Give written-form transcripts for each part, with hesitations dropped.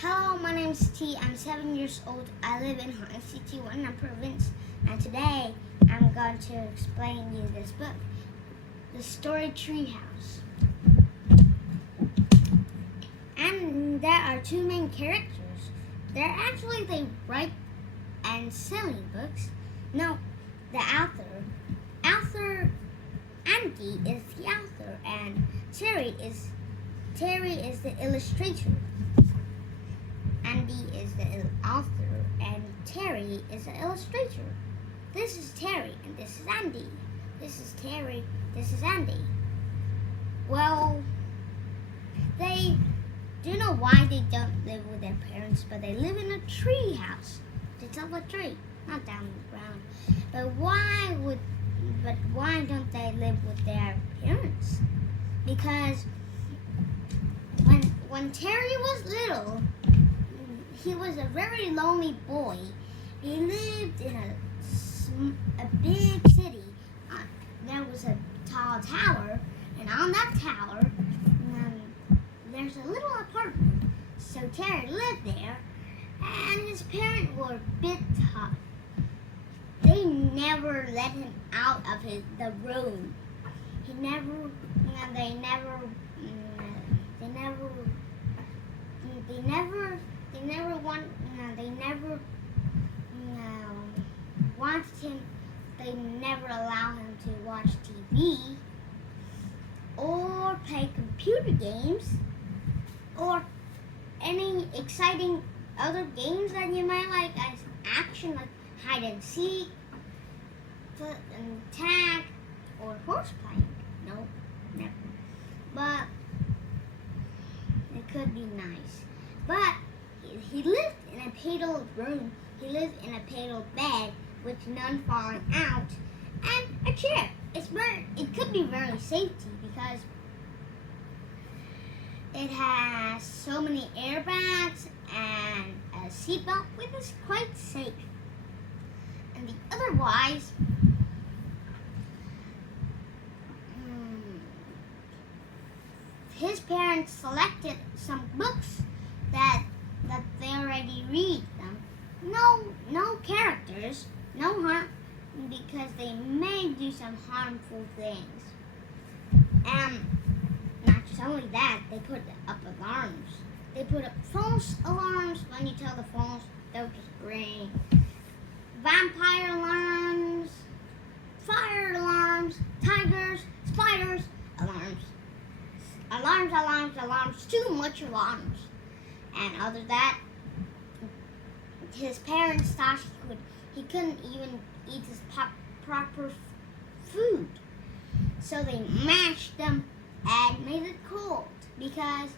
Hello, my name is T. I'm 7 years old. I live in Hawaii City, Whatnot Province, and today I'm going to explain you this book, The Storey Treehouse. And there are two main characters. They're actually they write and selling books. No, the author Andy is the author, and Terry is the illustrator. Andy is the author and Terry is the illustrator. This is Terry and this is Andy. This is Terry, this is Andy. Well, they do know why they don't live with their parents, but they live in a tree house. It's up a tree, not down the ground. But why don't they live with their parents? Because when Terry was little, he was a very lonely boy. He lived in a big city. There was a tall tower, and on that tower, there's a little apartment. So Terry lived there, and his parents were a bit tough. They never let him out of the room. They never allow him to watch TV or play computer games or any exciting other games that you might like as action, like hide and seek, and tag, or horse playing. No, never. But it could be nice. But he lived in a padded room. He lived in a padded bed with none falling out, and a chair. It could be very safety because it has so many airbags and a seatbelt, which is quite safe. And otherwise, his parents selected some books that they already read them. No characters, no harm, because they may do some harmful things. And not just only that, they put up alarms. They put up false alarms when you tell the false, they'll just ring. Vampire alarms, fire alarms, tigers, spiders, alarms. Alarms, too much alarms. And other than that, his parents thought he couldn't even eat his proper food. So they mashed them and made it cold because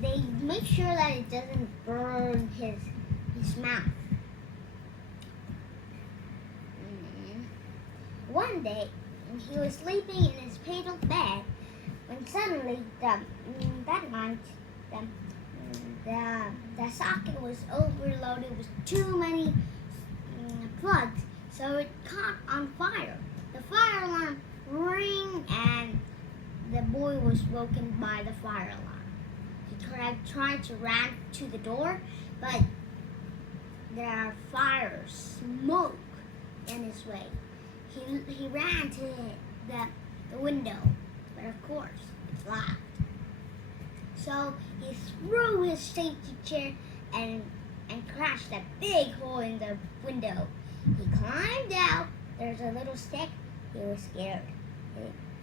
they make sure that it doesn't burn his mouth. One day, he was sleeping in his padded bed when suddenly that night the socket was overloaded with too many plugs, so it caught on fire. The fire alarm rang, and the boy was woken by the fire alarm. He tried to run to the door, but there are fire, smoke in his way. He ran to the window, but of course it's locked. So he threw his safety chair and crashed a big hole in the window. He climbed out. There's a little stick. He was scared.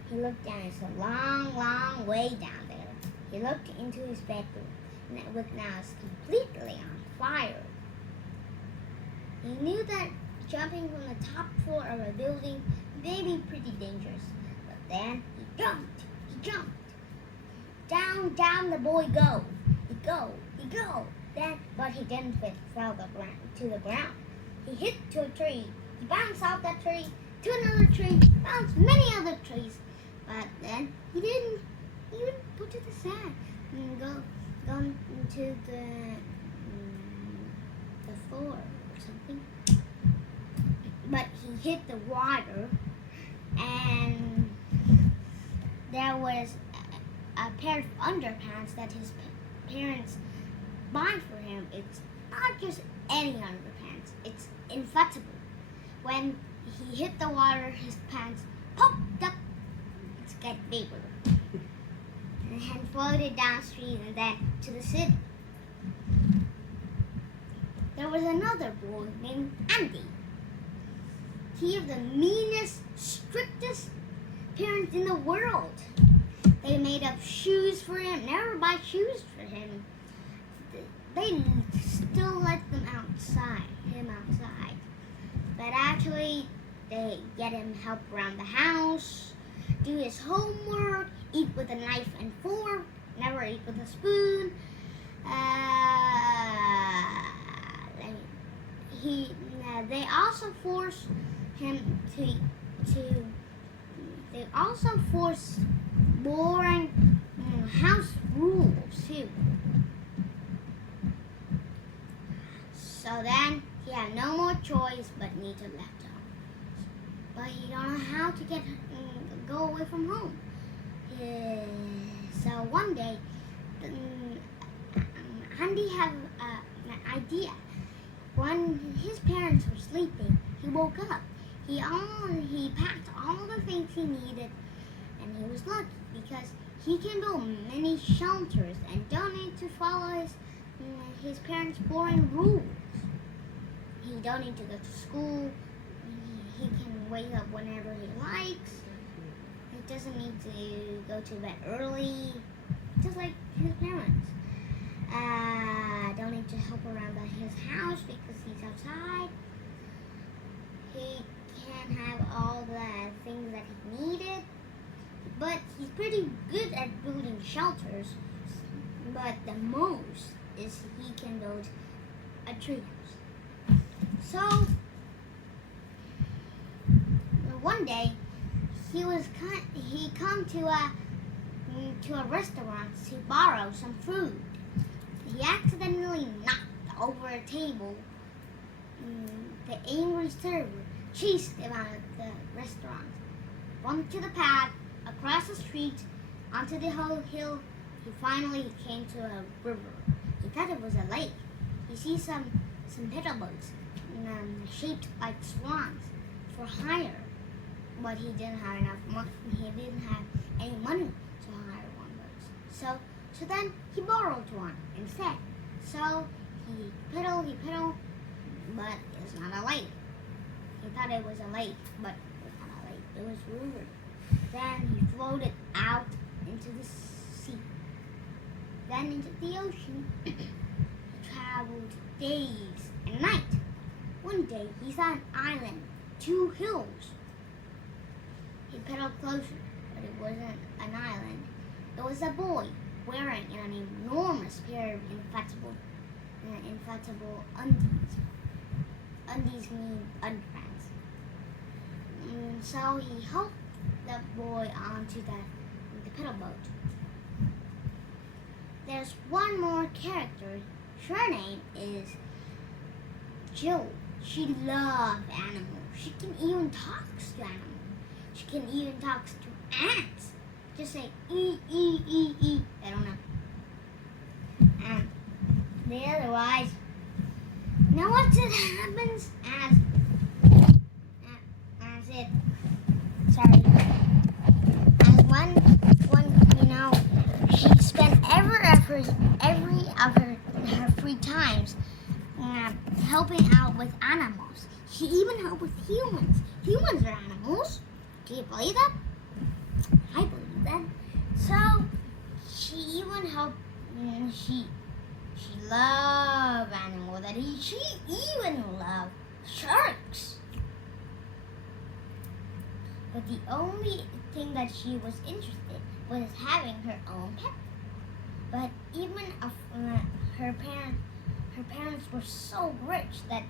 He looked down. It's a long, long way down there. He looked into his bedroom, and now it's completely on fire. He knew that jumping from the top floor of a building may be pretty dangerous, but then he jumped. Down the boy go. But he didn't fell to the ground. He hit to a tree. He bounced off that tree to another tree, bounced many other trees. But then he didn't even go to the side and go into the floor or something. But he hit the water, and there was a pair of underpants that his parents buy for him, it's not just any underpants. It's inflatable. When he hit the water, his pants popped up. It's get bigger. And floated down the street and then to the city. There was another boy named Andy. He had the meanest, strictest parents in the world. They made up shoes for him, never buy shoes for him. They still let him outside. But actually, they get him help around the house, do his homework, eat with a knife and fork, never eat with a spoon. They also force him to. They also force boring house rules too. So then he had no more choice but need to left home. But he don't know how to go away from home. So one day, Andy had an idea. When his parents were sleeping, he woke up. He packed all the things he needed, and he was lucky because he can build many shelters and don't need to follow his parents' boring rules. He don't need to go to school. He can wake up whenever he likes. He doesn't need to go to bed early, just like his parents. Don't need to help around his house because he's outside. He can have all the things that he needed, but he's pretty good at building shelters. But the most is he can build a treehouse. So one day he come to a restaurant to borrow some food. He accidentally knocked over a table. The angry server chased him out of the restaurant, bumped to the path, across the street, onto the whole hill. He finally came to a river. He thought it was a lake. He sees some pedal boats shaped like swans for hire, but he didn't have enough money. He didn't have any money to hire one of those. So then he borrowed one instead. So he pedaled, but it's not a lake. He thought it was a lake, but it was not a lake. It was a river. Then he floated out into the sea, then into the ocean. He traveled days and night. One day he saw an island, 2 hills. He pedaled closer, but it wasn't an island. It was a boy wearing an enormous pair of inflatable undies. Undies mean underpants. So he helped the boy onto the pedal boat. There's one more character. Her name is Jill. She loves animals. She can even talk to animals. She can even talk to ants. Just say e. I don't know. And the otherwise, now what happens as it? Sorry. As one she spent every of her free times helping out with animals. She even helped with humans. Humans are animals. Do you believe that? I believe that. So she even helped. She loved animals. She even loved sharks. But the only thing that she was interested was having her own pet. But even her parents were so rich that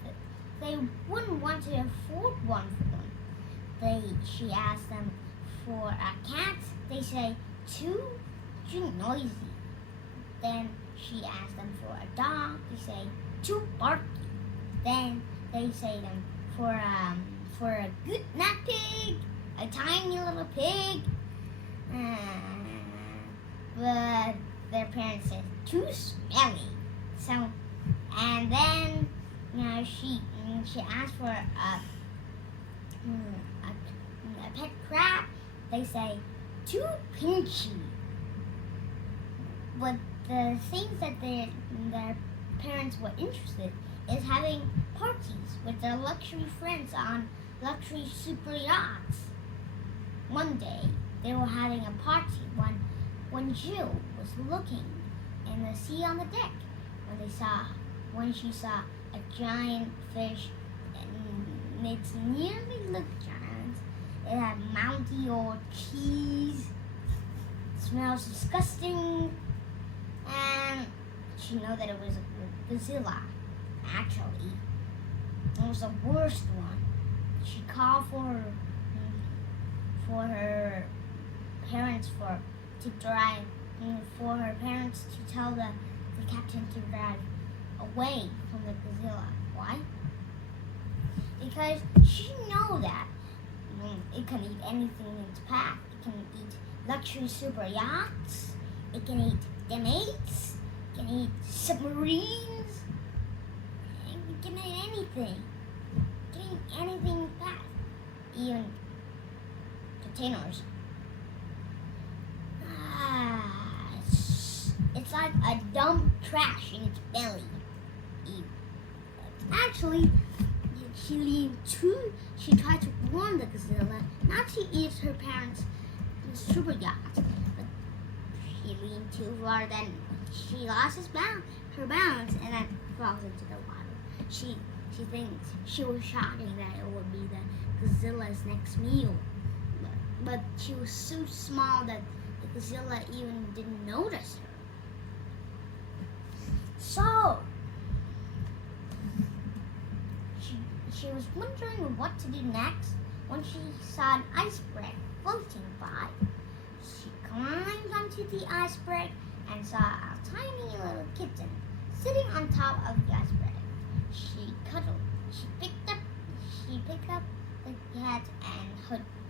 they wouldn't want to afford one for them. She asked them for a cat. They say too noisy. Then she asked them for a dog. They say too barky. Then they say them for a good nut pig, a tiny little pig. But their parents said too smelly. So because she asked for a pet crab. They say too pinchy. But the things that their parents were interested is having parties with their luxury friends on luxury super yachts. One day they were having a party when Jill was looking in the sea on the deck when she saw a giant fish, and it nearly looked giant. It had mounty old cheese, smells disgusting, and she knew that it was a gazilla. Actually, it was the worst one. She called for her parents for her parents to tell the captain to drive away from the gazilla. Why? Because she knew that it can eat anything in its path. It can eat luxury super yachts. It can eat mates. It can eat submarines. It can eat anything. It can eat anything in its path. Even containers. It's like a dump trash in its belly. Actually, she tried to warn the gazella not to eat her parents' super yacht, but she leaned too far. Then she lost her balance and then falls into the water. She thinks she was shocking that it would be the gazella's next meal, but she was so small that the gazella even didn't notice her. So she was wondering what to do next when she saw an iceberg floating by. She climbed onto the iceberg and saw a tiny little kitten sitting on top of the iceberg. She picked up the cat and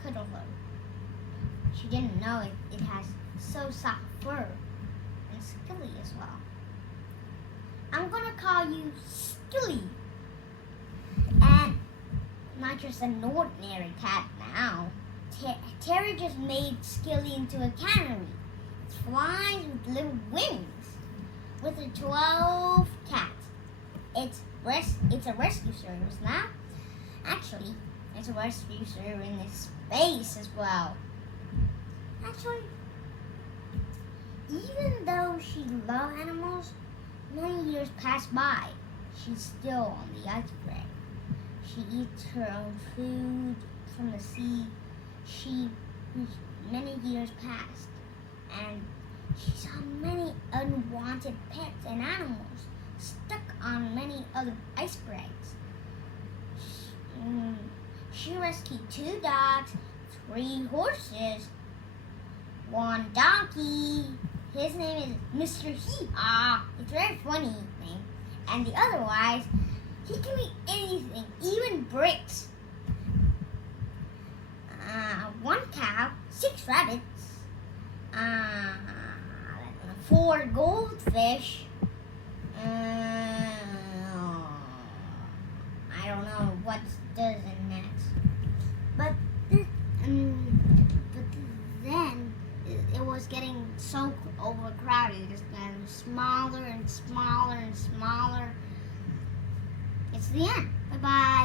cuddled her. She didn't know it has so soft fur and skilly as well. I'm gonna call you Skilly. And not just an ordinary cat now. Terry just made Skilly into a canary. It flies with little wings. With her 12 cats. It's a rescue service now. Actually, it's a rescue service in space as well. Actually, even though she loved animals, many years passed by. She's still on the iceberg. She eats her own food from the sea. Many years passed, and she saw many unwanted pets and animals stuck on many other icebergs. She rescued 2 dogs, 3 horses, 1 donkey. His name is Mr. Hee-Haw. It's a very funny name. And the otherwise, he can eat anything, even bricks. 1 cow, 6 rabbits, 4 goldfish. I don't know what does it next. But then it was getting so overcrowded. It's getting smaller and smaller and smaller. It's the end. Bye-bye.